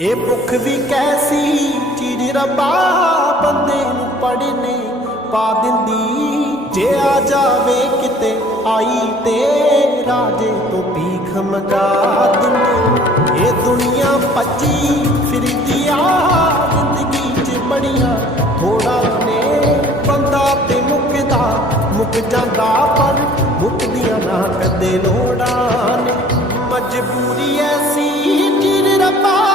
ਇਹ ਭੁੱਖ ਵੀ ਕੈਸੀ ਚੀਜ਼ ਰੱਬਾ ਬੰਦੇ ਨੂੰ ਪੜਨੇ ਪਾ ਦਿੰਦੀ। ਜੇ ਆ ਜਾਵੇ ਕਿਤੇ ਆਈ ਤੇ ਰਾਜੇ ਤੋਂ ਭੀਖ ਮੰਗਾ ਦਿੰਦੀ। ਇਹ ਦੁਨੀਆ ਭੱਜੀ ਫਿਰਦੀ ਆ ਜ਼ਿੰਦਗੀ 'ਚ ਬੜੀਆਂ ਥੋੜਾ ਨੇ ਬੰਦਾ ਤੇ ਮੁੱਕ ਜਾਂਦਾ ਪਰ ਮੁੱਕਦੀਆਂ ਨਾ ਕਦੇ ਲੋੜਾਂ ਨੇ। ਮਜਬੂਰੀ ਐਸੀ ਚੀਜ਼ ਰੱਬਾ